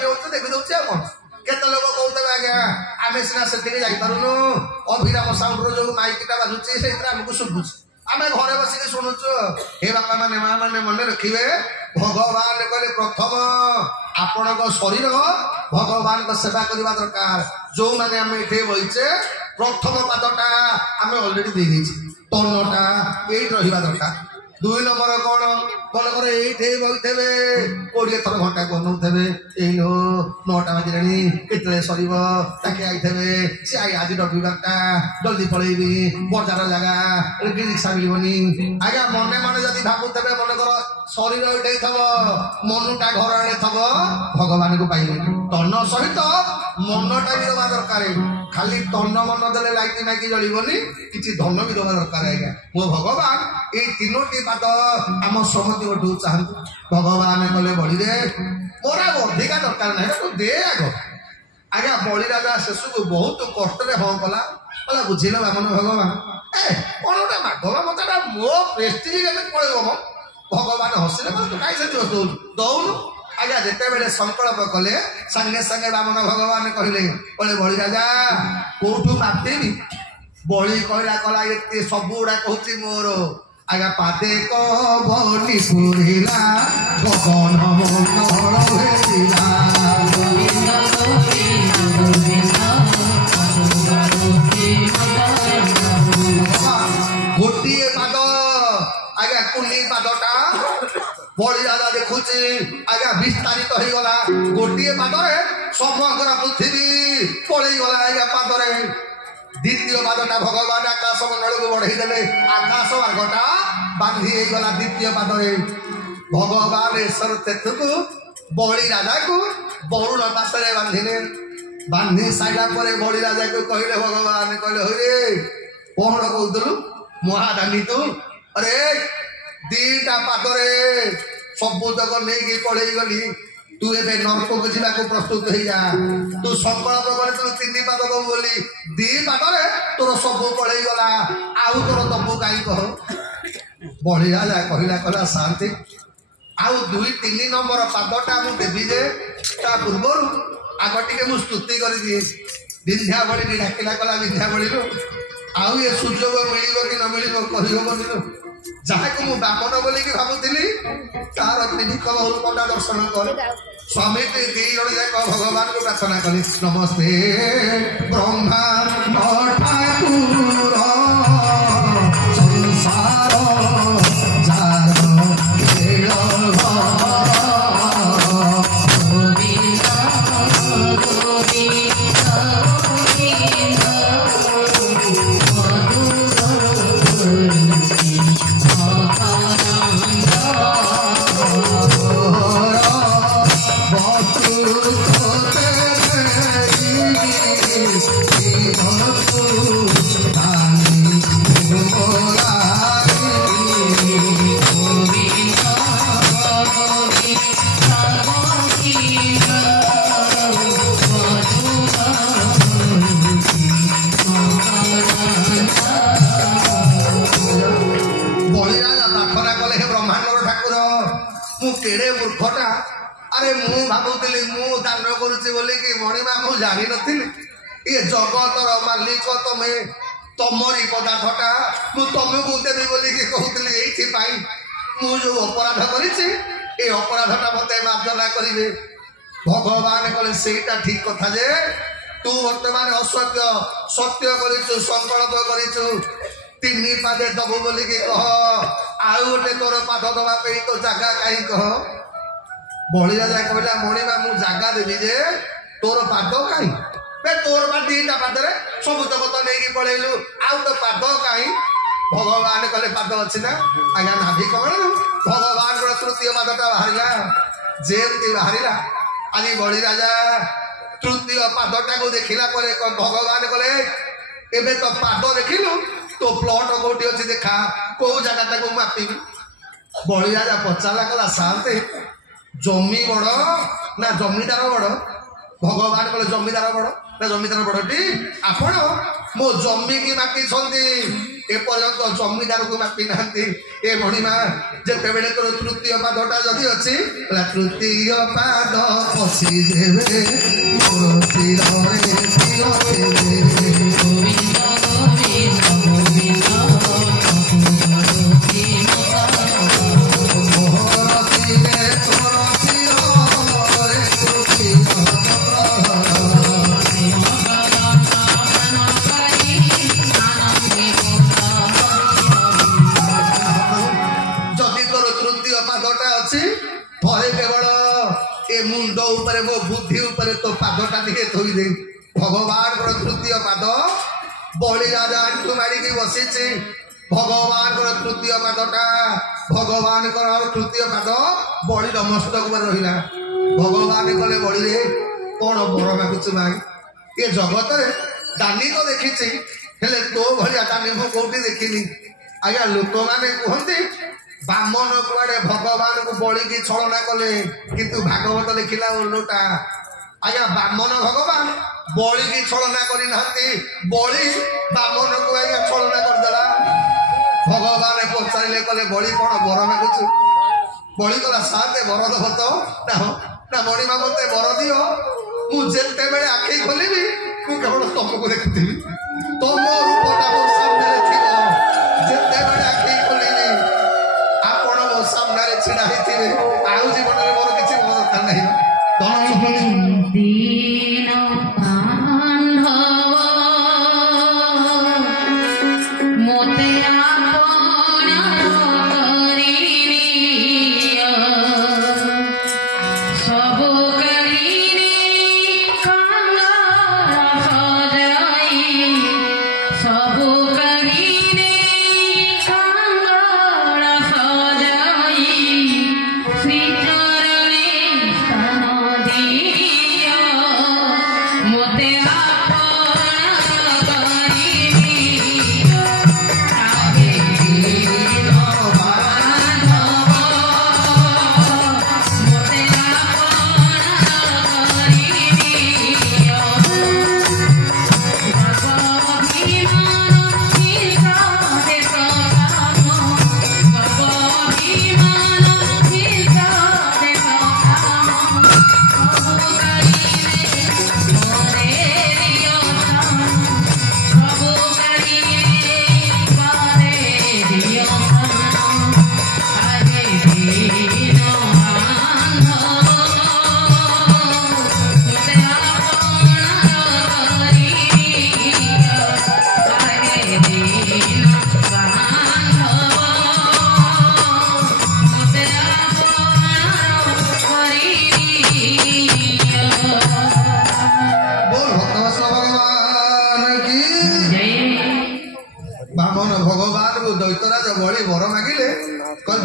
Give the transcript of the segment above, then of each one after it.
Light ହଉଛି ଦେଖି ଦଉଛି ଆଉ କଣ। କେତେ ଲୋକ କହୁଥିବେ ଆଜ୍ଞା ଆମେ ସିନା ସେଠିକି ଯାଇପାରୁନୁ, ଅଭିରାମ ସାଉଣ୍ଡର ଯୋଉ ମାଇକଟା ବାଜୁଛି ସେଇଥିରେ ଆମକୁ ଶୁଭୁଛି, ଆମେ ଘରେ ବସିକି ଶୁଣୁଛୁ। ହେ ବାପା ମାନେ ମା ମାନେ ମନେ ରଖିବେ, ଭଗବାନ କହିଲେ ପ୍ରଥମ ଆପଣଙ୍କ ଶରୀର ଭଗବାନଙ୍କ ସେବା କରିବା ଦରକାର। ଯୋଉମାନେ ଆମେ ଏଠି ବଇଛେ ପ୍ରଥମ ପାଦଟା ଆମେ ଅଲରେଡି ଦେଇଦେଇଛେ, ତନଟା ଏଇଠି ରହିବା ଦରକାର। 2 ନମ୍ବର କଣ, ମନେକର ଏଇଠି ବଇଥିବେ 20 ଥର ଘଣ୍ଟାକୁ ଅନଉଥିବେ, ଏଇ 9ଟା ବାଜିଲାଣି କେତେବେଳେ ସରିବ, ତାକେ ଆଇଥିବେ ସେ ଆଜି ରବିବାରଟା ଜଲ୍ଦି ପଳେଇବି, ବଜାର ଜାଗା ଏଠି ରିକ୍ସା ମିଳିବନି। ଆଜ୍ଞା ମନେ ମନେ ଯଦି ଭାବୁଥିବେ, ମନେକର ଶରୀର ଏଇଠି ଥବ ମନଟା ଘର ଆଡ଼େ ଥବ, ଭଗବାନଙ୍କୁ ପାଇବେନି। ତନ ସହିତ ମନଟା ବି ଦେବା ଦରକାର। ଖାଲି ତନ ମନ ଦେଲେ ଲାଇଟ୍ ମାଇକି ଜଳିବନି, କିଛି ଧନ ବି ଦେବା ଦରକାର। ଆଜ୍ଞା ମୋ ଭଗବାନ ଏଇ 3ଟି ପାଦ ଆମ ସମସ୍ତଙ୍କଠୁ ଚାହାନ୍ତି। ଭଗବାନ କଲେ ବଳିରେ ମୋର ଆଉ ଅଧିକା ଦରକାର ନାହିଁ, ତୁ ଦେ ଆଗ। ଆଜ୍ଞା ବଳି ରାଜା ଶେଷକୁ ବହୁତ କଷ୍ଟରେ ହଁ କଲା, କହିଲା ବୁଝିଲ ବାମନ ଭଗବାନ, କଣ ଗୋଟେ ମାଗବ ମତେ, ମୋ ପ୍ରେଷ୍ଟିଜ କେମିତି ପଳେଇବ ମ। ଭଗବାନ ହସିଲେ, ତୁ କାହିଁ ସେଠି ଦଉନୁ। ଆଜ୍ଞା ଯେତେବେଳେ ସଂକଳ୍ପ କଲେ ସାଙ୍ଗେ ସାଙ୍ଗେ ବାମନ ଭଗବାନ କହିଲେ ବଳି ରାଜା କୋଉଠୁ ମାପିବି। ବଳି କହିଲା କଲା ଏତେ ସବୁ ଗୁଡା କହୁଛି ମୋର। ଆଜ୍ଞା ପାଦେ କବନି ପୁରିଲା ଗଗନ ମଙ୍ଗଳ ଭେରିଲା, ଗୋଟିଏ ପାଦ ଆଜ୍ଞା କୁନି ପାଦଟା ବଳି ରାଜା ଦେଖୁଛି ଆଜ୍ଞା ବିସ୍ତାରିତ ହେଇଗଲା। ଗୋଟିଏ ପାଦରେ ସମଗ୍ର ପୃଥିବୀ ପଳେଇଗଲା ଆଜ୍ଞା ପାଦରେ। ଦ୍ୱିତୀୟ ପାଦଟା ଭଗବାନ ଆକାଶ ମଣ୍ଡଳକୁ ବଢେଇ ଦେଲେ, ଆକାଶ ମାର୍ଗଟା ବାନ୍ଧି ହେଇଗଲା ଦ୍ୱିତୀୟ ପାଦରେ। ଭଗବାନ ଈଶ୍ୱର ତେଥୁକୁ ବଳି ରାଜାକୁ ବରୁଣ ପାଶରେ ବାନ୍ଧିଲେ। ବାନ୍ଧି ସାରିଲା ପରେ ବଳି ରାଜାକୁ କହିଲେ, ଭଗବାନ କହିଲେ ହଇରେ କଣ କହୁଥିଲୁ ମହାଦାନୀ ତୁ, ଆରେ 2ଟା ପାଦରେ ସବୁ ତକ ନେଇକି ପଳେଇ ଗଲି, ତୁ ଏବେ ନର୍କକୁ ଯିବାକୁ ପ୍ରସ୍ତୁତ ହେଇଯା। ତୁ ସଂକଳ୍ପ କରିଥିଲୁ 3 ପାଦ ଦବୁ ବୋଲି, 2 ପାଦରେ ତୋର ସବୁ ପଳେଇ ଗଲା, ଆଉ ତୋର ଦବୁ କାହିଁ କହ। ବଳି ରାଜା କହିଲା ଶାନ୍ତି, ଆଉ 2-3 ନମ୍ବର ପାଦଟା ମୁଁ ଦେବି ଯେ ତା ପୂର୍ବରୁ ଆଗ ଟିକେ ମୁଁ ସ୍ତୁତି କରିଦିଏ। ବିନ୍ଧ୍ୟାବଳୀ ଡାକିଲା କଲା ବିନ୍ଧ୍ୟାବଳୀରୁ ଆଉ ଏ ସୁଯୋଗ ମିଳିବ କି ନ ମିଳିବ କହିହବନି। ଯାହାକୁ ମୁଁ ବାମନ ବୋଲିକି ଭାବୁଥିଲି ତାର ତ୍ରିଭିକ ରୂପଟା ଦର୍ଶନ କରେ। ସ୍ୱାମୀ 2 ଜଣ ଯାକ ଭଗବାନଙ୍କୁ ପ୍ରାର୍ଥନା କଲେ, ନମସ୍ତେ ବ୍ରହ୍ମା ଠାକୁର ସଂସାର ଯାର ଖେଳ ଜାଣିନଥିଲି ଏ ଜଗତର ମାଲିକ ତମେ, ତମରି ପଦାର୍ଥଟା ମୁଁ ତମକୁ ଦେବି ବୋଲିକି କହୁଥିଲି। ଏଇଥିପାଇଁ ମୁଁ ଯୋଉ ଅପରାଧ କରିଛି ଏ ଅପରାଧଟା ମତେ ମାର୍ଜନା କରିବେ। ଭଗବାନ କଲେ ସେଇଟା ଠିକ କଥା ଯେ ତୁ ବର୍ତ୍ତମାନ ଅସତ୍ୟ ସତ୍ୟ କରିଛୁ, ସଂକଳ୍ପ କରିଛୁ, 3 ପାଦେ ଦବୁ ବୋଲିକି କହ, ଆଉ ଗୋଟେ ତୋର ପାଦ ଦବା ପାଇଁ ତୋ ଜାଗା କାହିଁ କହ। ବଳି ରାଜା କହିଲା ମଣିମା ମୁଁ ଜାଗା ଦେବି ଯେ ତୋର ପାଦ କାହିଁ, ତୋର ବା 2ଟା ପାଦରେ ସବୁ ତକ ତ ନେଇକି ପଳେଇଲୁ, ଆଉ ତ ପାଦ କାହିଁ। ଭଗବାନ କହିଲେ ପାଦ ଅଛି ନା। ଆଜ୍ଞା ନାଭି କମଳରୁ ଭଗବାନଙ୍କର 3ୟ ପାଦଟା ବାହାରିଲା। ଯେମିତି ବାହାରିଲା ଆଜି ବଳି ରାଜା 3ୟ ପାଦଟାକୁ ଦେଖିଲା ପରେ ଭଗବାନ କହିଲେ ଏବେ ତ ପାଦ ଦେଖିଲୁ, ତୋ ପ୍ଲଟ କୋଉଠି ଅଛି ଦେଖା, କୋଉ ଜାଗା ତାକୁ ମାପିବି। ବଳି ରାଜା ପଚାରିଲା କଲା ଶାନ୍ତେ ଜମି ବଡ ନା ଜମିଦାର ବଡ। ଭଗବାନ କହିଲେ ଜମିଦାର ବଡ ନା ଜମିଦାର ବଡଟି। ଆପଣ मो जमी की मापी एपर्यंत जमीदार को मापी ना ए मणिमा जिते बेले तोर तृतीय पादटा जदि अच्छी तृतीय पाद पशी देवे मोर मुंड उपरे मो बुद्धि उपरे तो पादटा दिखे थोई दे भगवान तृतीय पाद बलि राजा आंटू मारिकी बसी भगवान तृतीय पादटा भगवान तृतीय पाद बलि मस्तक पर रहा भगवान कले बलि रे कौन बर मागुच माग ये जगत रे दानी तो देखी हेले तो भलिया दानी मु कोठी देखिनी आज्ञा लोक मैंने कहते बामन कुआड़े भगवान को बलि की छलना कले किंतु भागवत लिखिला उल्टा आज्ञा बामन भगवान बलि की छलना करी नाहंती बलि बामन को आज्ञा छलना करदेला भगवान पचारे कले बलि कौन बर मागुच बलि कला साते बर दब तो ना मणिमा मते बर दियो मुझे बेले आखि खोलि मु केवल तुमको देखुथि तुम रूपटा मो सामने थी जिते बेले आखि खोलि सामने छिड़ा आउ जीवन में मोर किसी दरकार नहीं दीन मोते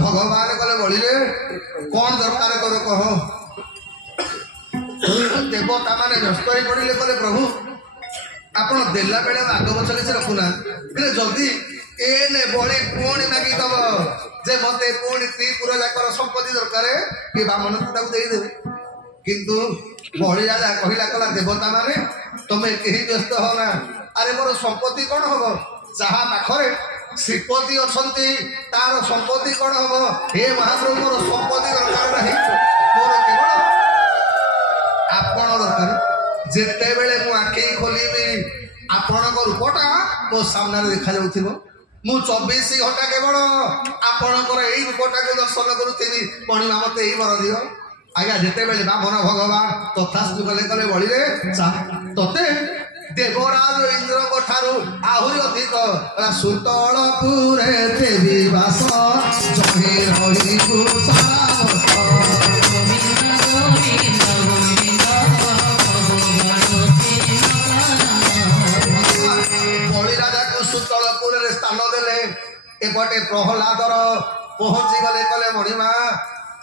भगवान कले बलि रे कौन दरकार करो कह देवता माने व्यस्त हो पड़े कले प्रभु आपण देला बेले आग बच किसी रखुना जदि एने बलि पुणी मागी दब जे मते पुणी त्रिपुर जाकर संपत्ति दरकार ये बामन ताकू देदेवे किंतु बलि राजा कहला कला देवता माने तुम्हें कहीं व्यस्त हो ना अरे मोर संपत्ति कौन हम जहा पाखरे श्रीपति अच्छी तार संपत्ति कौन हम हे महाप्रभु मोर संपत्ति दरकार नहीं मोर केवल आपण दरकार जिते बेले मु आखि खोलिबी आपण रूपटा मो सामने देखा जाउथिबो मु 24 घंटा केवल आपणकर यही रूपटा को दर्शन करुथि मणिमा मत यही वर दियो आज्ञा जिते बेले बामन भगवान तथास्तु कले कले बलि रे तते देवराज इंद्र को ठारू आहुरी अधिक सुतलपुरे देवी वास जहे रही बलि राजा को सुतलपुर स्थान देले एपटे प्रहलादर पहुंची गले कले मणिमा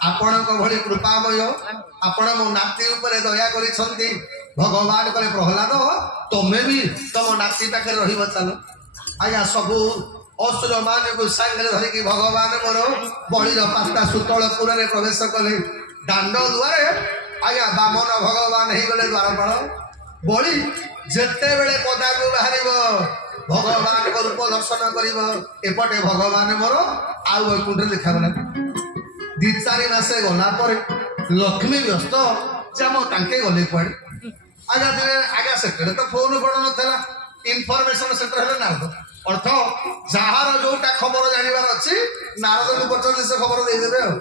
आपण भली कृपामय आपण मो नाती उपरे दया करिसंती भगवान कले प्रहलाद तुम्हें भी तुम नाती पाखे रही चलो आज्ञा सबू असुर मान को सांगे धरिकी भगवान मोर बलि पांचटा सुतलपुर में प्रवेश कले दांड दुआरे आज्ञा बामन भगवान हो गले द्वारपाल बलि ଯେତେ ବେଳେ ପଦାକୁ ବାହାରିବ ଭଗବାନଙ୍କ ରୂପ ଦର୍ଶନ କରିବ ଏପଟେ ଭଗବାନ ମୋର ଆଉ ବୈକୁଣ୍ଠରେ ଦେଖାଗଲା 2-4 ମାସ ଗଲା ପରେ ଲକ୍ଷ୍ମୀ ବ୍ୟସ୍ତ ଯେ ଆମ ତାଙ୍କେ ଗଲେ କୁଆଡେ ଆଜ୍ଞା ସେତେବେଳେ ତ ଫୋନ ବଡ଼ ନଥିଲା ଇନଫରମେସନ ସେଣ୍ଟର ହେଲେ ନାରଦ ଅର୍ଥ ଯାହାର ଯୋଉଟା ଖବର ଜାଣିବାର ଅଛି ନାରଦକୁ ପଚାରିଲେ ସେ ଖବର ଦେଇଦେବେ ଆଉ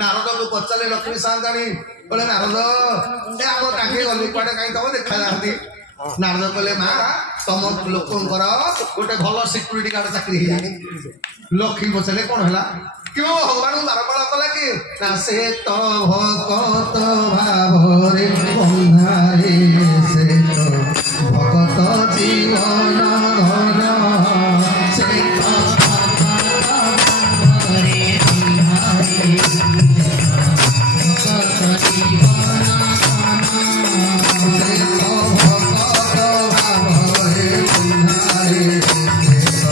ନାରଦକୁ ପଚାରିଲେ ଲକ୍ଷ୍ମୀ ସାନ୍ତାଣୀ କହିଲେ ନାରଦ ଆମ ତାଙ୍କେ ଗଲେ କୁଆଡେ କାହିଁ ତମ ଦେଖାଯାଆନ୍ତି ନାରଦ କହିଲେ ମା ତମ ଲୋକଙ୍କର ଗୋଟେ ଭଲ ସିକ୍ୟୁରିଟି ଗାର୍ଡ ଚାକିରି ହେଇଯାଏ ଲକ୍ଷ୍ମୀ ପଚାରିଲେ କଣ ହେଲା क्यों भगवान बारपाल कला कि ना से तो भगत भावरे बंधारे से तो भगत जीवन धन से तो भावरे बंधारे भगत जीवन धन से तो भगत भावरे बंधारे से तो भगत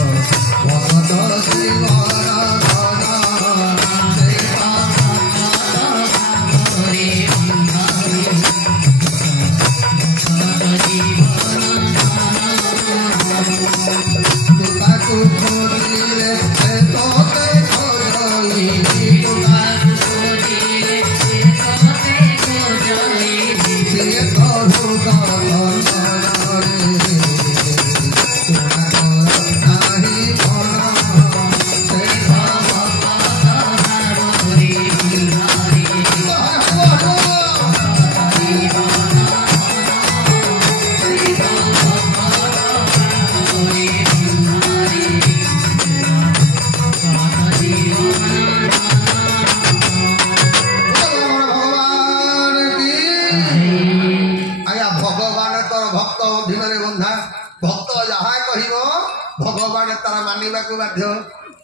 जीवन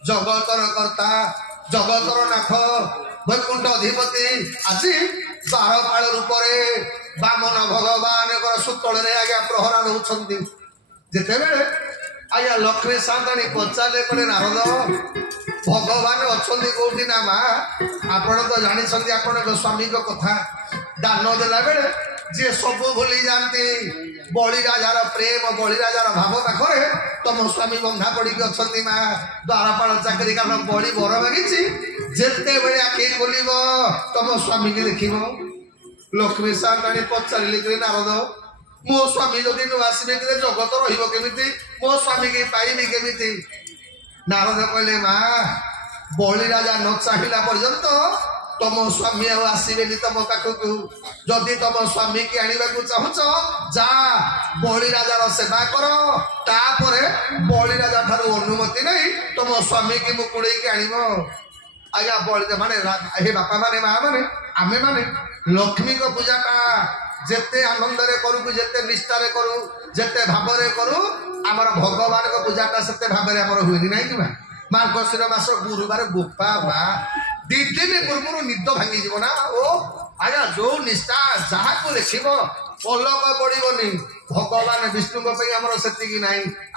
जगतर कर्ता जगतर नाथ वैकुंठ अधिपति आसी 12 पाल रूप बामन भगवान सुतल आज्ञा प्रहरा रोचंती जिते बेले आज्ञा लक्ष्मी सान्ताणी पचारे कले नारद भगवान अच्छी कौटी ना माँ आपण तो जानी आपण स्वामी कथा दान देला बेले जी सब भूली जाती बड़ी राजार प्रेम बड़ी राजार भाव पाखे तुम स्वामी बंधा पड़ी अच्छा माँ द्वारपाल चाकरी कारण बड़ी बर मागी जिते बड़े आखि खोल तुम स्वामी की देख लक्ष्मी सान्ताणी पचारे नारद मो स्वामी जदि न आसबे जगत रमी मो स्वामी की पाइबी केमी नारद कहले माँ बड़ी राजा न चाहिला पर्यंत तुम स्वामी आसबे तुम पाखक जदि तुम स्वामी की आने को चाहूच जा बड़ी राजार सेवा कर तापर बड़ी राजा ठार अनुमति नहीं तुम स्वामी की मुकुड़े आण आज्ञा बड़ी माने बापा माने माँ माने आमे माने लक्ष्मी को पूजाटा जेते आनंद करू जेते निष्ठार करू जेते भाव करू आमर भगवान को पूजाटा सेते भाव हुए ना कि मार्गशीर मास गुरुवार गोपा बा 2 दिन पूर्व निद भांगी जीव ना ओ आज्ञा जो निष्ठा जहाँ को देख पलक पड़ोनी भगवान विष्णु से ना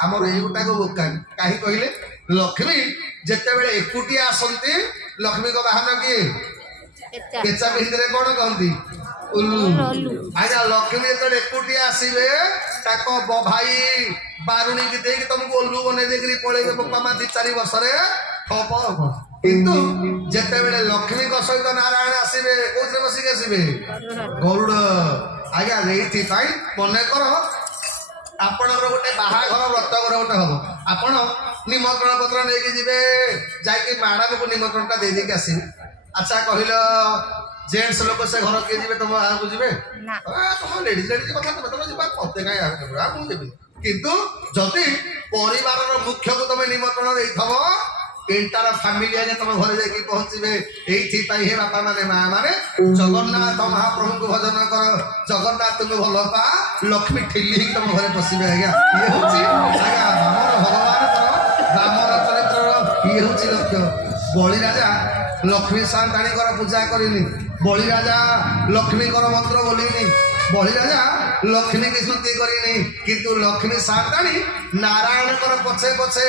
आमर युटा को बोका कहीं कहले लक्ष्मी जिते बड़े एकुटिया आसती लक्ष्मी को बाहन किए केचा पिंधे कौन कहती उल्लू आज्ञा लक्ष्मी जो एकुटिया आसवे भाई बारुणी की देख तुमको उल्लू बने देकर पड़े बोपा माँ 2-4 वर्ष ठप किंतु जिते बड़े लक्ष्मी सहित नारायण आसवे कौन बसिक आसवे गरुड़ आज्ञा मन कर आपणकर गोटे बाहाघर व्रतघर गोटे हम आपण निमंत्रण पत्र नहीं जी जाकि मैडम को निमंत्रणटा दे देके आस अच्छा कहल जेंट्स लोक से घर किए जी तुम आगे जी तुम लेडीज लेडीज कथा तुम तुम जी मत कहीं देवी किंतु जदि परिवार मुख्य को तुम निमंत्रण दे एंटार फैमिली आगे तुम घर जाकि पहुँचे ये बापा माने माँ माने जगन्नाथ महाप्रभु को भजन कर जगन्नाथ तुम भल पा लक्ष्मी ठेली तुम घर पशे आज्ञा ये हूँ आज्ञा भगवान रामर चरित्र ये हूँ लक्ष्य बड़ी राजा लक्ष्मी सान्ताणी पूजा करनी बड़ी राजा लक्ष्मी मंत्र बोलनी बड़ी राजा लक्ष्मी की स्तुति करनी किंतु लक्ष्मी सान्ताणी नारायण पछे पछे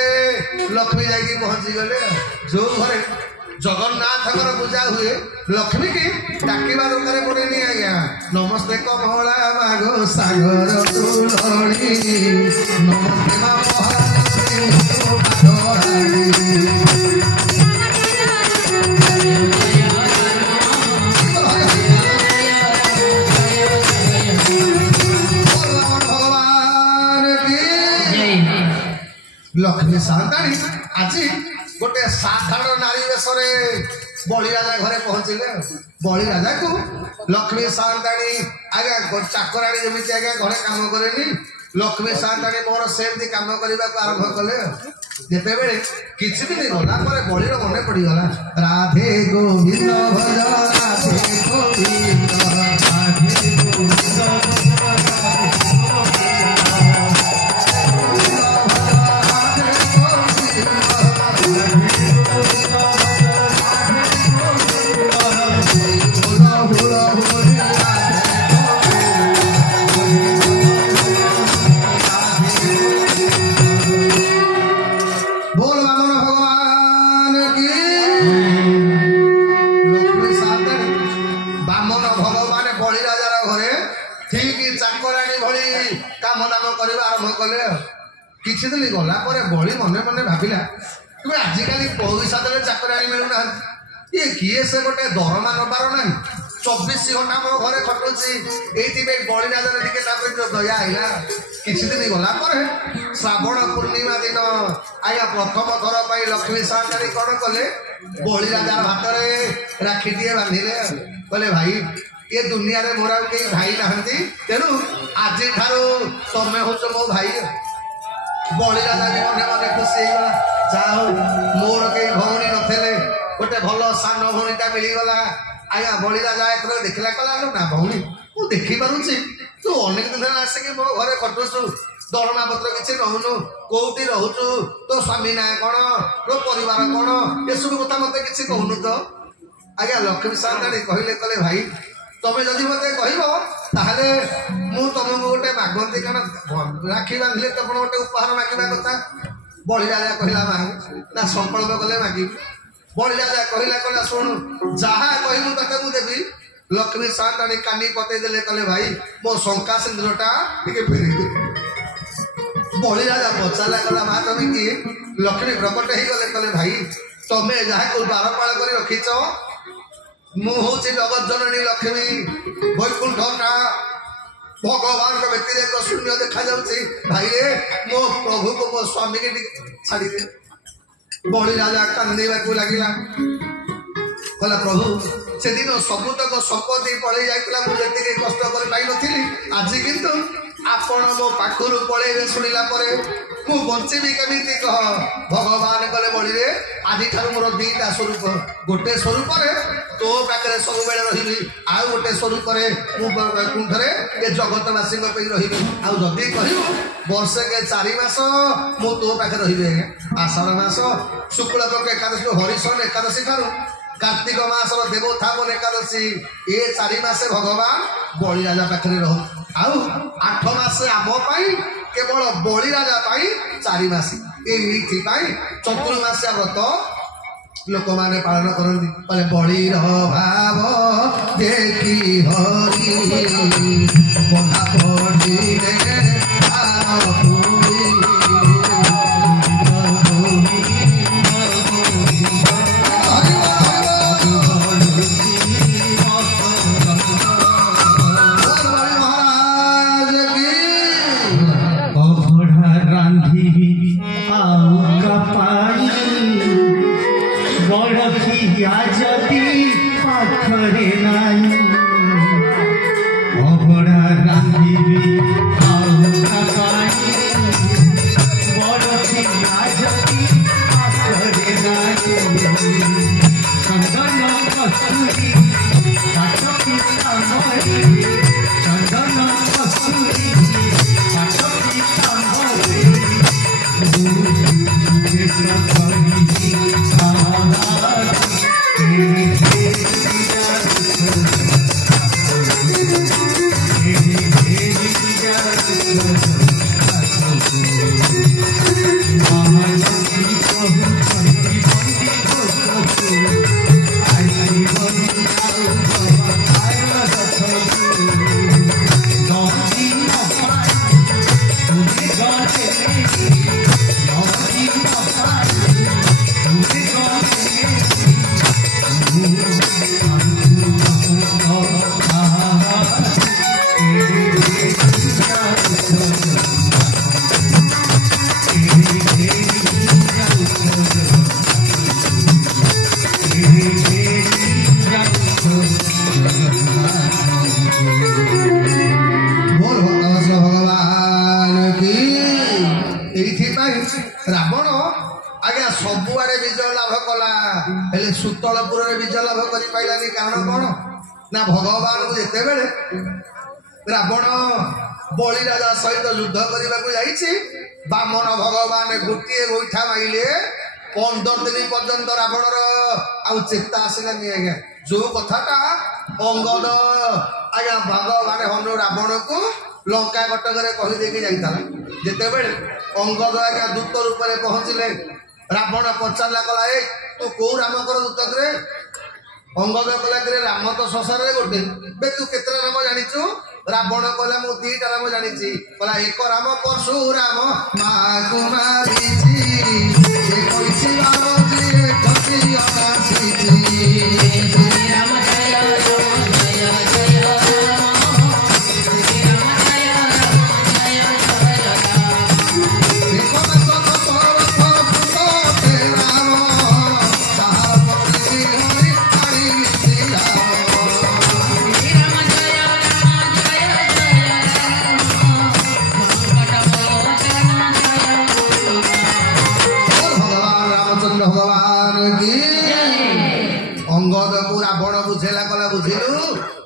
लक्ष्मी जाकि पहुंची गले जो घरे ଜଗନ୍ନାଥଙ୍କର ପୂଜା ହୁଏ ଲକ୍ଷ୍ମୀ କି ଡାକିବା ଦରକାର ପଡେନି ଆଜ୍ଞା। ନମସ୍ତେ କମଳା ମାଗ ସାଗର ତୁଳଣୀ ନମସ୍ତେ ମା ମହାଲକ୍ଷ୍ମୀ ଲକ୍ଷ୍ମୀ ସାନ୍ତାଣୀ ଆଜି ଗୋଟେ ସାଧାରଣ ନାରୀ ବେଶରେ ବଳିରାଜା ଘରେ ପହଞ୍ଚିଲେ। ବଳିରାଜାକୁ ଲକ୍ଷ୍ମୀ ସାନ୍ତାଣୀ ଆଜ୍ଞା ଚାକରାଣୀ ଯେମିତି ଆଜ୍ଞା ଘରେ କାମ କରେନି ଲକ୍ଷ୍ମୀ ସାନ୍ତାଣୀ ମୋର ସେମିତି କାମ କରିବାକୁ ଆରମ୍ଭ କଲେ। ଯେତେବେଳେ କିଛି ଦିନ ଗଲା ପରେ ବଳିର ମନେ ପଡିଗଲା ରାଧେ ଗୋବିନ୍ଦ ଭଜ ରାଧେ ଗୋବିନ୍ଦ ରାଧେ ଗୋବିନ୍ଦ କିଛି ଦିନ ଗଲା ପରେ ବଳି ମନେ ମନେ ଭାବିଲା ତୁମେ ଆଜିକାଲି ପଇସା ଦେଲେ ଚାକରାଣୀ ମିଳୁନାହାନ୍ତି ଇଏ କିଏ ସେ ଗୋଟେ ଦରମା ନବାର ନାହିଁ 24 ଘଣ୍ଟା ମୋ ଘରେ ଖଟୁଛି ଏଇଥିପାଇଁ ବଳିରାଜାର ଟିକେ ତାପରେ ଦୟା ଆଇଲା। କିଛି ଦିନ ଗଲା ପରେ ଶ୍ରାବଣ ପୂର୍ଣ୍ଣିମା ଦିନ ଆଜ୍ଞା ପ୍ରଥମ ଥର ପାଇଁ ଲକ୍ଷ୍ମୀ ସାନ୍ତାଣୀ କଣ କଲେ ବଳିରାଜାର ହାତରେ ରାକ୍ଷୀଟିଏ ବାନ୍ଧିଲେ। କହିଲେ ଭାଇ ଏ ଦୁନିଆରେ ମୋର ଆଉ କେହି ଭାଇ ନାହାନ୍ତି ତେଣୁ ଆଜିଠାରୁ ତମେ ହଉଛ ମୋ ଭାଇ। ବଳିରାଜା ବି ମନେ ମନେ ଖୁସି ହେଇଗଲା ଯାହା ହଉ ମୋର କେହି ଭଉଣୀ ନଥିଲେ ଗୋଟେ ଭଲ ସାନ ଭଉଣୀଟା ମିଳିଗଲା। ଆଜ୍ଞା ବଳିରାଜା ଏଥର ଦେଖିଲା କଲା ନା ଭଉଣୀ ମୁଁ ଦେଖିପାରୁଛି ତୁ ଅନେକ ଦିନ ହେଲା ଆସିକି ମୋ ଘରେ ଖଟୁଛୁ ଦରମା ପତ୍ର କିଛି ନଉନୁ କୋଉଠି ରହୁଛୁ ତୋ ସ୍ୱାମୀ ନାଁ କଣ ତୋ ପରିବାର କଣ ଏସବୁ କଥା ମତେ କିଛି କହୁନୁ ତ। ଆଜ୍ଞା ଲକ୍ଷ୍ମୀ ସାନ୍ତାଣୀ କହିଲେ କହିଲେ ଭାଇ ତମେ ଯଦି ମତେ କହିବ ତାହେଲେ ମୁଁ ତମକୁ ଗୋଟେ ମାଗନ୍ତି କାରଣ ରାକ୍ଷୀ ବାନ୍ଧିଲେ ତ ଆପଣ ଗୋଟେ ଉପହାର ମାଗିବା କଥା। ବଳିରାଜା କହିଲା ନା ସଂକଳ୍ପ କଲେ ମାଗିବି। ବଳିରାଜା କହିଲା କହିଲା ଶୁଣୁ ଯାହା କହିବୁ ତତେ ମୁଁ ଦେବି। ଲକ୍ଷ୍ମୀ ସାନ୍ତାଣୀ କାନି ପତେଇ ଦେଲେ କହିଲେ ଭାଇ ମୋ ଶଙ୍କା ସିନ୍ଦୁରଟା ଟିକେ ଫେରେଇ। ବଳିରାଜା ପଚାରିଲା କହିଲା ମା ତମେ କିଏ? ଲକ୍ଷ୍ମୀ ପ୍ରକଟ ହେଇଗଲେ କହିଲେ ଭାଇ ତମେ ଯାହାକୁ ବାରପାଳ କରି ରଖିଛ ମୁଁ ହଉଛି ଜଗଜ୍ଜନନୀ ଲକ୍ଷ୍ମୀ। ବୈକୁଣ୍ଠଟା ଭଗବାନଙ୍କ ବ୍ୟକ୍ତିରେ ଏକ ଶୂନ୍ୟ ଦେଖାଯାଉଛି ଭାଇରେ ମୋ ପ୍ରଭୁକୁ ମୋ ସ୍ୱାମୀକି ଟିକେ ଛାଡ଼ିଦେ। ବଳିରାଜା କାନ୍ଦିବାକୁ ଲାଗିଲା କହିଲା ପ୍ରଭୁ ସେଦିନ ସବୁତକ ସମ୍ପତ୍ତି ପଳେଇ ଯାଇଥିଲା ମୁଁ ଯେତିକି କଷ୍ଟ କରି ପାଇନଥିଲି ଆଜି କିନ୍ତୁ ଆପଣ ମୋ ପାଖରୁ ପଳେଇବେ ଶୁଣିଲା ପରେ ମୁଁ ବଞ୍ଚିବି କେମିତି କହ। ଭଗବାନ କଲେ ବଳିରେ ଆଜିଠାରୁ ମୋର ଦିଟା ସ୍ୱରୂପ ଗୋଟେ ସ୍ୱରୂପରେ ତୋ ପାଖରେ ସବୁବେଳେ ରହିବି ଆଉ ଗୋଟେ ସ୍ୱରୂପରେ ମୁଁ ବୈକୁଣ୍ଠରେ ଏ ଜଗତବାସୀଙ୍କ ପାଇଁ ରହିବି। ଆଉ ଯଦି କହିବୁ ବର୍ଷକେ 4 ମାସ ମୁଁ ତୋ ପାଖରେ ରହିବି। ଆଷାଢ଼ ମାସ ଶୁକ୍ଳପକ୍ଷ ଏକାଦଶୀ ହରିଶନ ଏକାଦଶୀ ଠାରୁ କାର୍ତ୍ତିକ ମାସର ଦେବୋତ୍ଥାପନ ଏକାଦଶୀ ଏ 4 ମାସେ ଭଗବାନ ବଳିରାଜା ପାଖରେ ରହୁ ଆଉ 8 ମାସେ ଆମ ପାଇଁ କେବଳ ବଳିରାଜା ପାଇଁ 4 ମାସ ଏଇଥିପାଇଁ ଚତୁର୍ମାସିଆ ବ୍ରତ ଲୋକମାନେ ପାଳନ କରନ୍ତି। କହିଲେ ବଳିର ଭାବ ଦେଖି ହରି ବନ୍ଧା ପଡ଼ିଲେ बोल भगवान की रावण आज्ञा सबुआड़े विजय लाभ कला हेले सुतलपुर विजय लाभ कर पाइलानी कारण कौन ना भगवान को जिते बेले रावण बलि राजा सहित युद्ध करने को जाइए बामन भगवान गोटे गोईठा माइले 15 दिन पर्यंत रावणर आउ चेता आसलानी आज्ञा जो कथाटा अंगद आज्ञा भगवान हनु रावण को लंका कटक कहीदे जाता जिते बड़े अंगद आज्ञा दूत रूप में पहुंचले रावण पचारा कला ए तू कौ रामकर दूत रे अंगद कला कि राम तो संसार गोटे बे तू केते राम जानिचु रावण कहला मु 2टा राम जानी कहला एक राम परशुराम माँ को मारिछि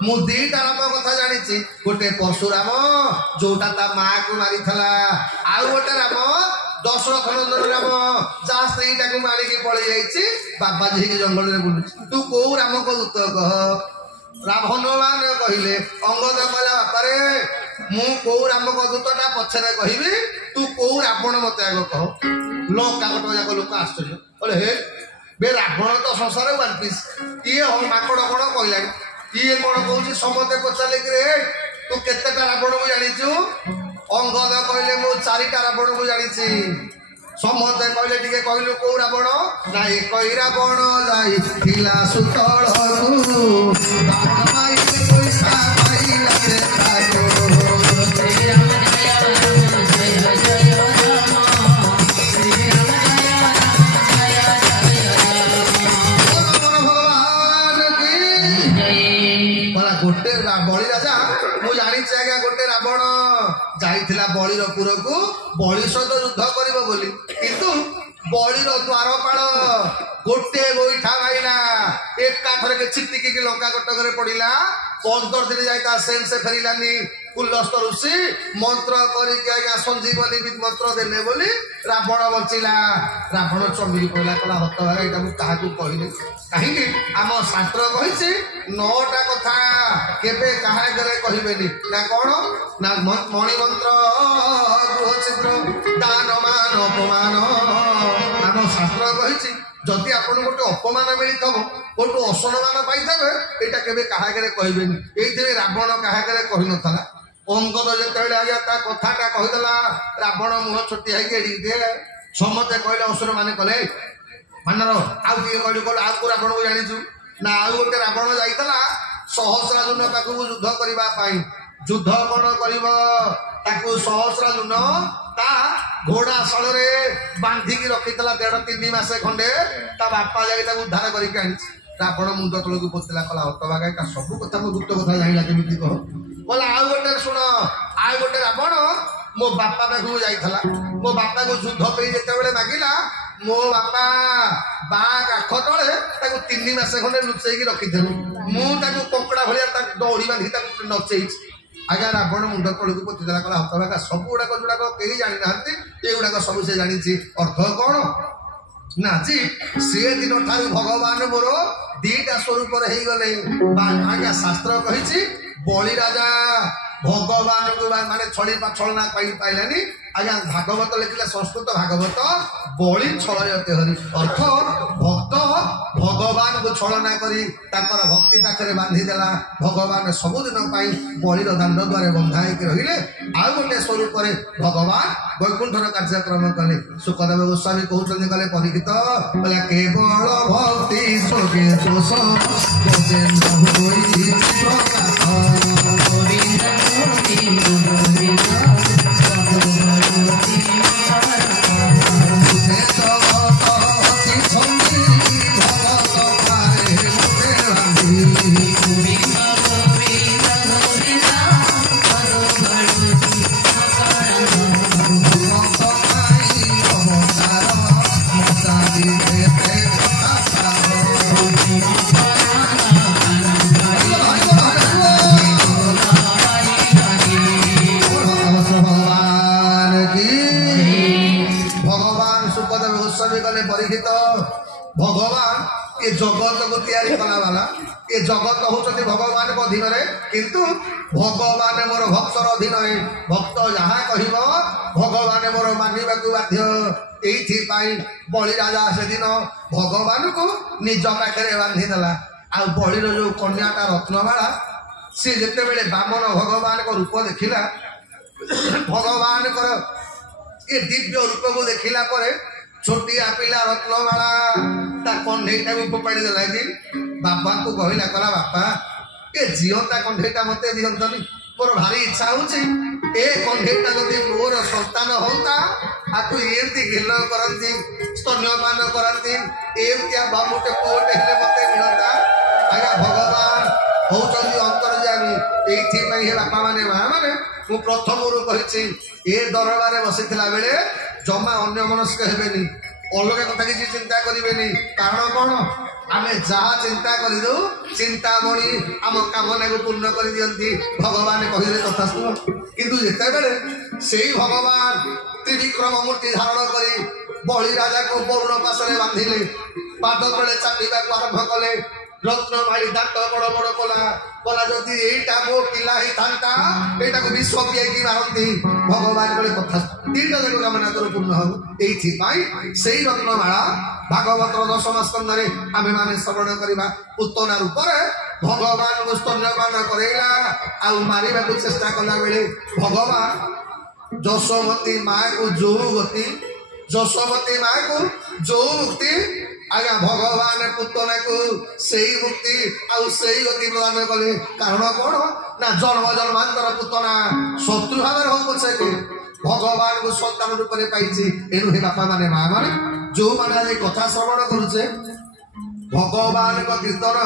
मु 2टा राम कथा जानी गोटे परशुराम जोटा ता माँ को मारी आउ गोटे राम दशरथ नंदन राम जा स्त्री को मारिकी पलि जा बाबाजी जंगल में बुलू तू कौ राम को दूत कह हनुमान कहले अंगद कहला बापारे मु कौ राम को दूतटा पछरे कहबी तू कौ रावण मत आग कह लंका कटक जाक लोक आश्चर्य बोले हे बे रावण तो संसार वालपिस किए माकड़ कौन कहला किए कौन कौन समते पचारे कि तू केतेटा रावण को जानिचु अंगद कहले मु 4टा रावण को जानी समते कहले टिके कहलु कौ रावण ना एक रावण जाइथिला सुतलकु रावण माइले पैसा पाइला रे ताको गोटे बलि राजा मु जानी आज्ञा गोटे रावण जाइथिला बलिरपुर को बलि सहित युद्ध करिबो बोली किंतु बलिर द्वारपाल गोटे गोईठा माइला एकाथर के छिटिकी लंका कटक पड़ा 15 दिन जाए सेन से फेरिलानी कुलस्थ ऋषि मंत्र करके आज्ञा संजीवनी मंत्र देले बोली रावण बचिला रावण चंबी कहला कहला हत भागा यहाँ मुझे क्या कहनी कहीं आम शास्त्र कही 9टा कथा केबे काहागरे कहबेनी ना कौन ना मणिमंत्र गृह छिद्र दान मान अपमान आम शास्त्र कही जदि आपन गोटे अपमान मिली गोटे असम्मान पाई यहाँ केबे काहागरे कहबेनी ये रावण काहागरे कही नथला अंगद जिते आज्ञा कथाटा कहीदेला रावण मुह छोटी है समस्ते कहले असुर मैंने कले मानर आउ टे कहलु कहलु आउ को रावण को जानिचु ना आउ गोटे रावण जाइतला सहस्राजुन पाखु युद्ध करने युद्ध कौन कर सहस्राजुन ता घोड़ा शल बांधिकी रखीला 1.5-3 मास खंडे ता बापा जाई उद्धार करके आनी रावण मुंड तल को पोतला कला हतभागा सब कथा मो गुप्त कथा जाइला केमिति कह बोला आउ गोटे शुण आउ गोटे रावण मो बापा पाखु जाइथला मो बापा को युद्ध पे जेतेबेले मागिला मो बापा बा काख तले 3 मास खंडे लुचेकी रखीथलु मु कंकड़ा भाया दौड़ी बांधी नचेई आज्ञा रावण मुंड तल को पोतला कला हतभागा सब गुड़ाक जोड़ाक कहीं जानी ना ये गुड़ाक सब से जानी अर्थ कौन ना जी से दिन ठार भगवान मोर 2टा स्वरूप गले आज्ञा शास्त्र कही बलि राजा भगवान को माने छलना पाइलानी आज्ञा भागवत लिखिले संस्कृत भागवत बलि छलयते हरि अर्थ भक्त भगवान को छलना करी ताकर भक्ति पाखरे बांधी देला भगवान सबुदिन बलिर दांड द्वारे बंधाई रहिले आउ गोटे स्वरूप भगवान वैकुंठर कार्यक्रम कले सुखदेव गोस्वामी कहते कले परीक्षित बोला केवल भक्ति सोगे दोष परीक्षित भगवान ये जगत को तैयारी कला वाला ये जगत होचंदी भगवान को अधीन रे किंतु भगवान मोर भक्तर अधीन है भक्त जहाँ कहब भगवान मोर मानिबा को बाध्य एथि पाई बलि राजा से दिन भगवान को निज पाखे बांधीदेला आ बलिर जो कन्याटा रत्नमाला सी जिते बेले बामन भगवान को रूप देखिला भगवान को ये दिव्य रूप को देखिला परे छोटिया पिला रत्नमाला ता कंधेटा को फोपाड़ी देला कि बाबा को कहला कला बापा ये जीवता कंधेटा मते दियंतनी मोर भारी इच्छा होची ए कंधेटा जदि मोर संतान होता आकु एंती गिल करंती स्तन्यपान करंती एंतिया बामुटे पोटे हेले मते मिलता आया भगवान होचंदी अंतर्यामी एथि पई हे बापा माने मां माने मु प्रथमरु कहिछि ए दरबारे बसिथिला बेले जमा अन्य मनस्क हेबेनी अलग कथा किसी चिंता करें कारण कौन आम जहाँ चिंता करदू चिंतामणि आम कामना को पूर्ण कर दियंती भगवान कहले कथा शुण किंतु जिते बेले से भगवान त्रिविक्रम मूर्ति धारण कर बलि राजा को वरुण पाशे बांधिले पाद तले चापिबा आरंभ कले रत्नमाली दांत बड़ बड़ कला कला जदि एटा मो पिला ही थांता एटा को विश्व पियाई मारती भगवान कले कथा तीनटा जग कामना तोर पूर्ण हो एथि पाई सेही रत्नमाला भागवत 10 स्कंद रे आमे माने श्रवण करिबा उत्तना रूप रे भगवान को स्तन्यपान करेला आ मारिबा को चेष्टा कला बेले भगवान जशोमती मां को जो गति जशोमती मां को जो मुक्ति आज्ञा भगवान पुतना को सही मुक्ति आउ सही गति प्रदान कले कारण कौन ना जन्म जन्मांतर पुतना शत्रु भाव हो पछे भगवान को संतान रूप में पाई एणु हे बापा माने मां माने जो माने कथा श्रवण करुचे भगवान को कीर्तन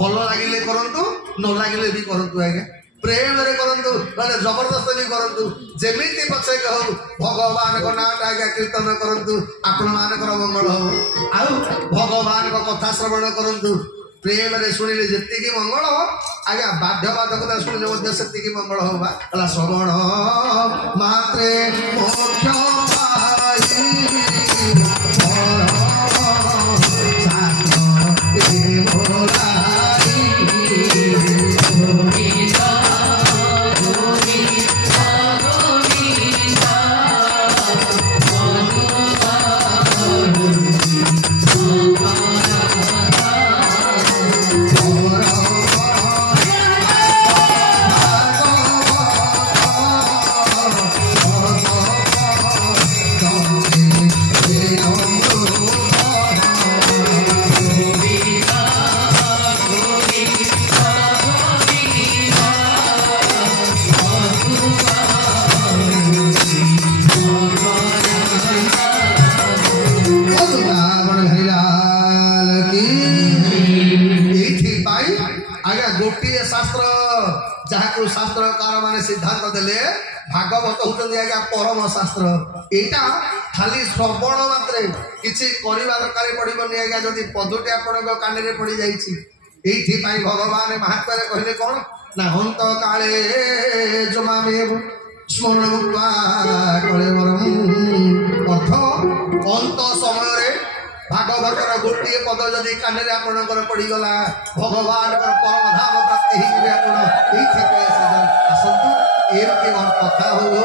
भल लगिले करंतु न लगिले भी करंतु आज्ञा प्रेम रे करंतु माने जबरदस्त भी करंतु जेमिति पछे कहू भगवान को नाम आज्ञा कीर्तन करंतु आपण मानकर मंगल हो आउ भगवान को कथा श्रवण करंतु प्रेम रे सुनिले जति की मंगल हो आज्ञा बाध्य बाधकता सुनिले मध्य सत्य की मंगल हो बा अला श्रवण मात्रे मोक्ष शास्त्रकार माने सिद्धांत देले भागवत होचंदी आज्ञा परम शास्त्र एटा खाली श्रवण मात्रे किछि करिबा दरकार पड़िबनी आज्ञा जदि पदुटे आपन कान रे पड़ी जाईछि एथि पई भगवान महात्मा रे कहले कोन ना हंत काले जमामेव स्मरण मुक्त्वा कलेवरम अर्थ अंत समय रे भागवतर गोटे पद जदि कान रे आपनकर पड़ी गला भगवान परम धाम प्राप्ति ही आसतु एमती कथा हो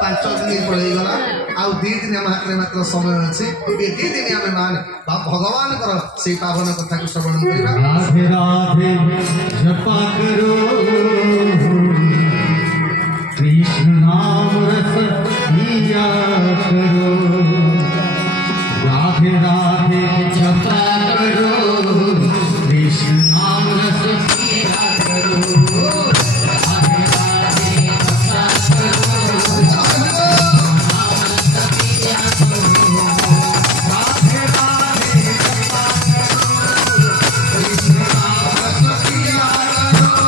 5 दिन पड़े गला आउ 2 दिन आम हाथ में मात्र समय अच्छे ये 2 दिन आम मान भगवान से पावन कथा को श्रवण करबा राधे राधे जपा करो कृष्ण नाम रस पिया करो राधे राधे जपा करो कृष्ण नाम रस पिया करो राधे राधे जपा करो नाम रस पिया करो राधे राधे जपा करो कृष्ण नाम रस पिया करो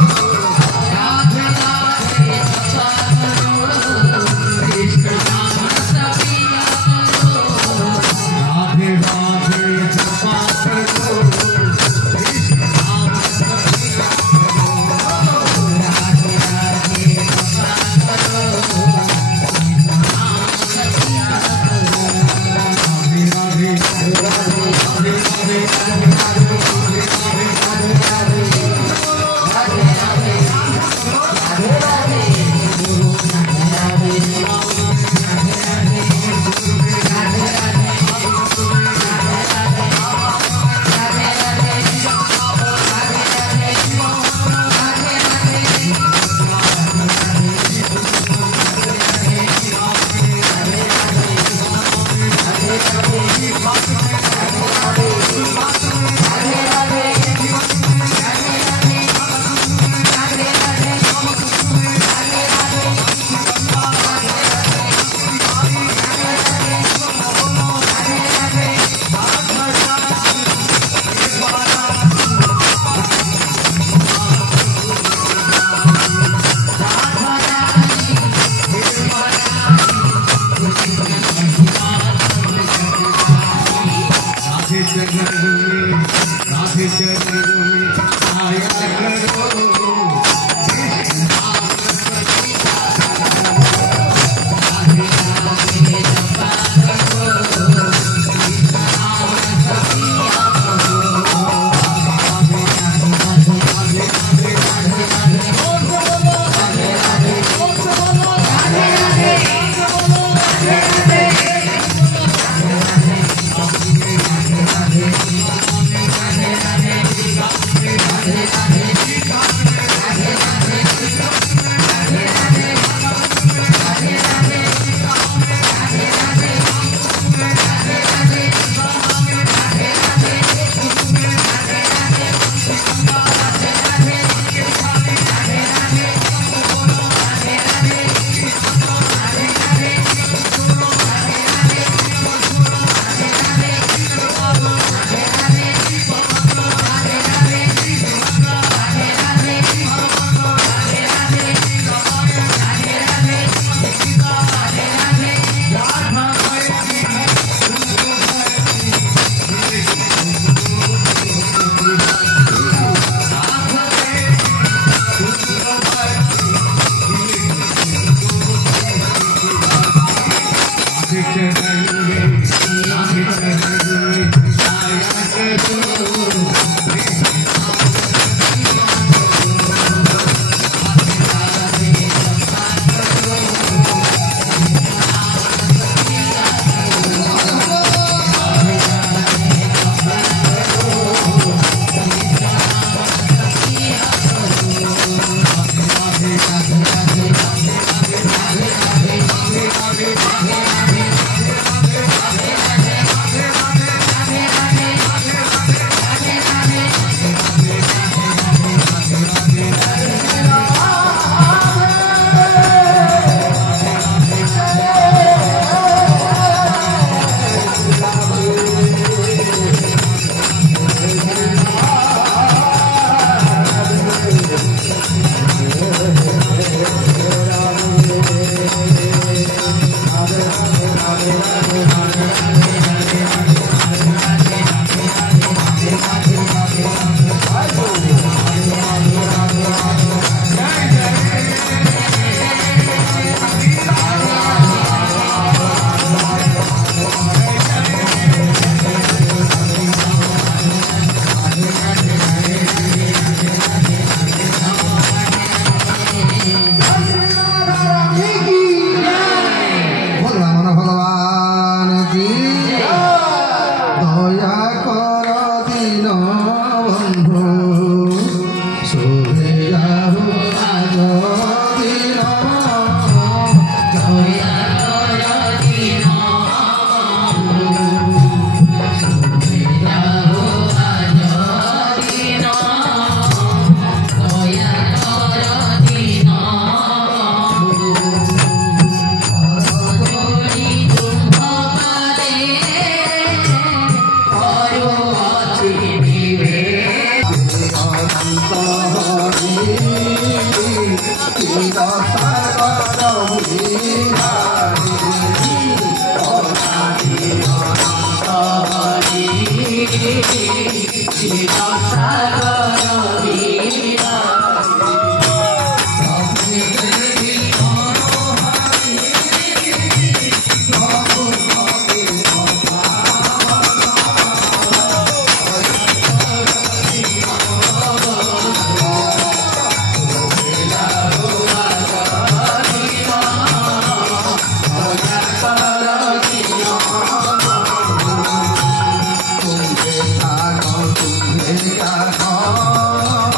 Oh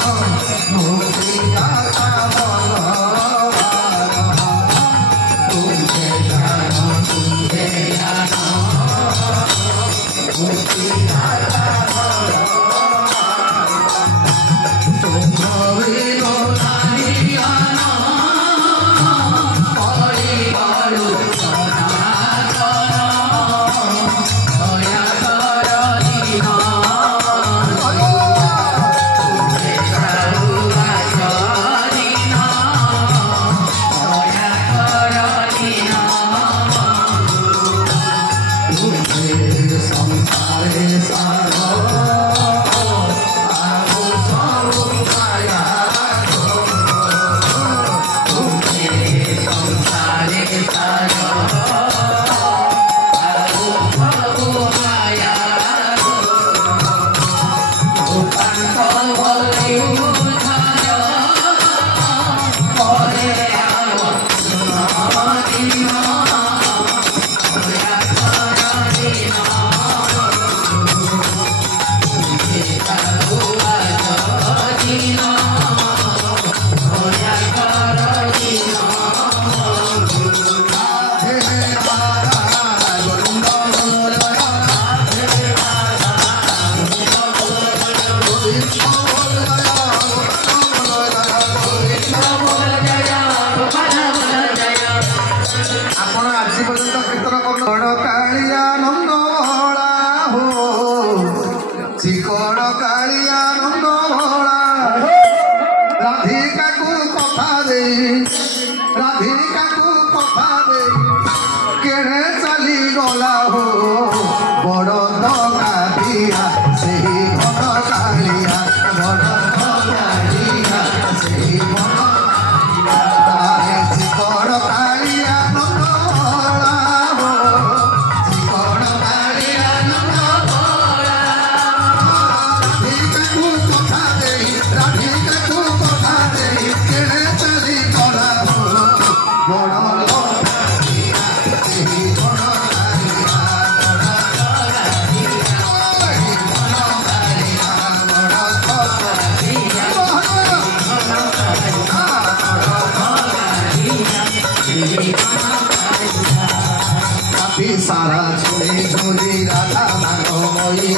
सारा झुली झुली राधा नागमयी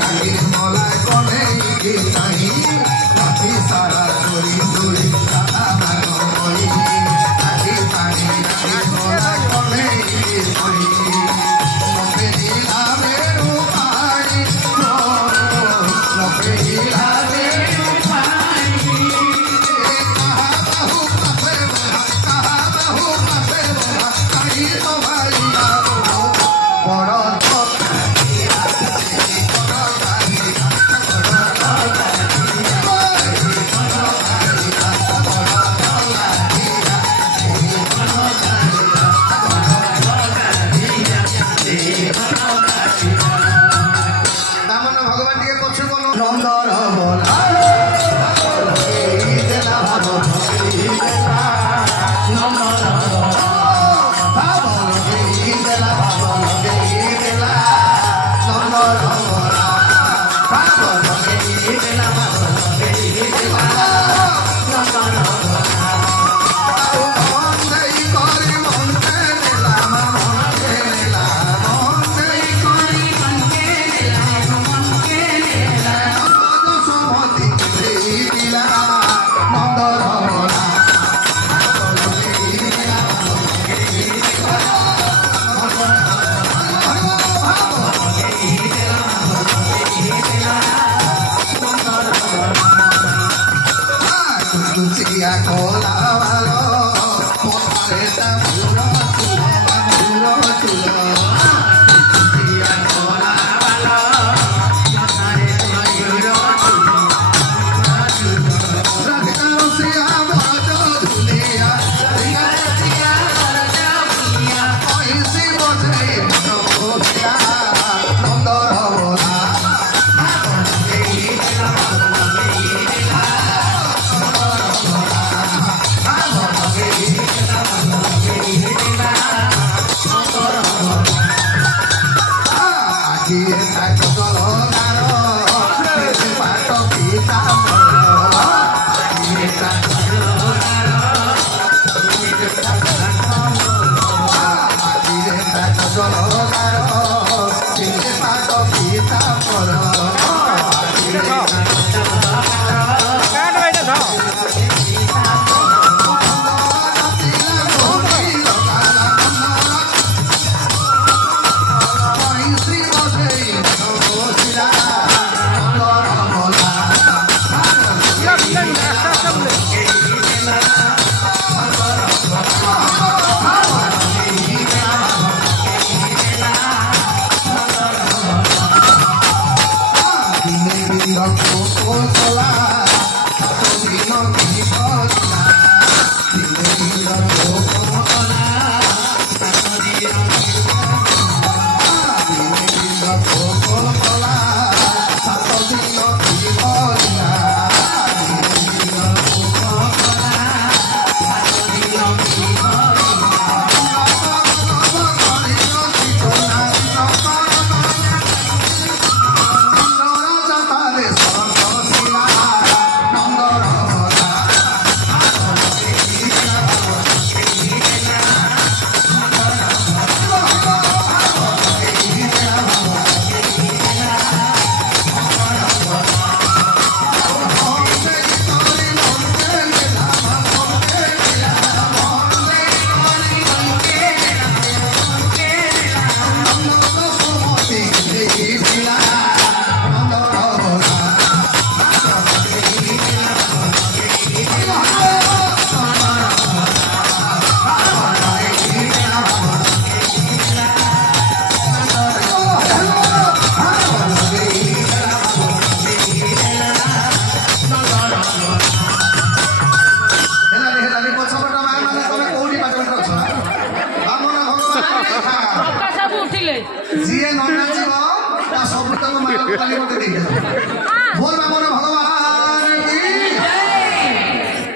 आगे मला कने की नहीं सारा झुली झुली राधा नागमयी आगे मला कने की नहीं नीला मेरू पानी नीला मेरू पानी कहा बहु तो भाई बड़ा भगवान टे पक्ष बोलो नंदर बोला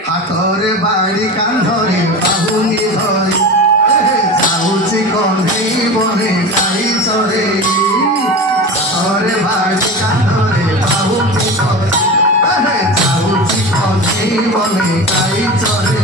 हाथरे बाड़ी कांधरे बाहुनी धरी जाऊची कन्हई बने गाई चरे हाथरे बाड़ी कांधरे बाहुनी धरी जाऊची कन्हई बने गाई चरे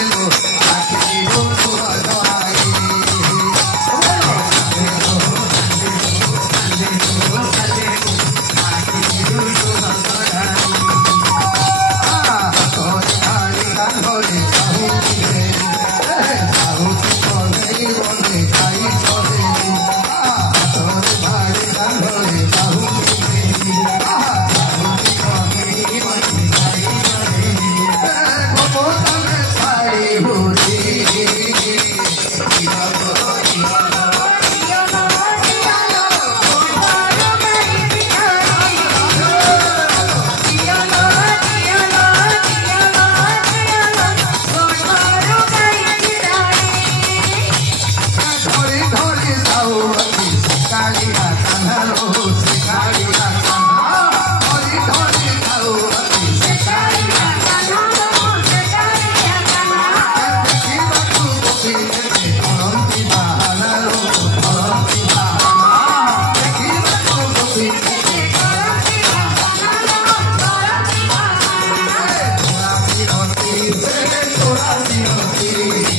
Thank you.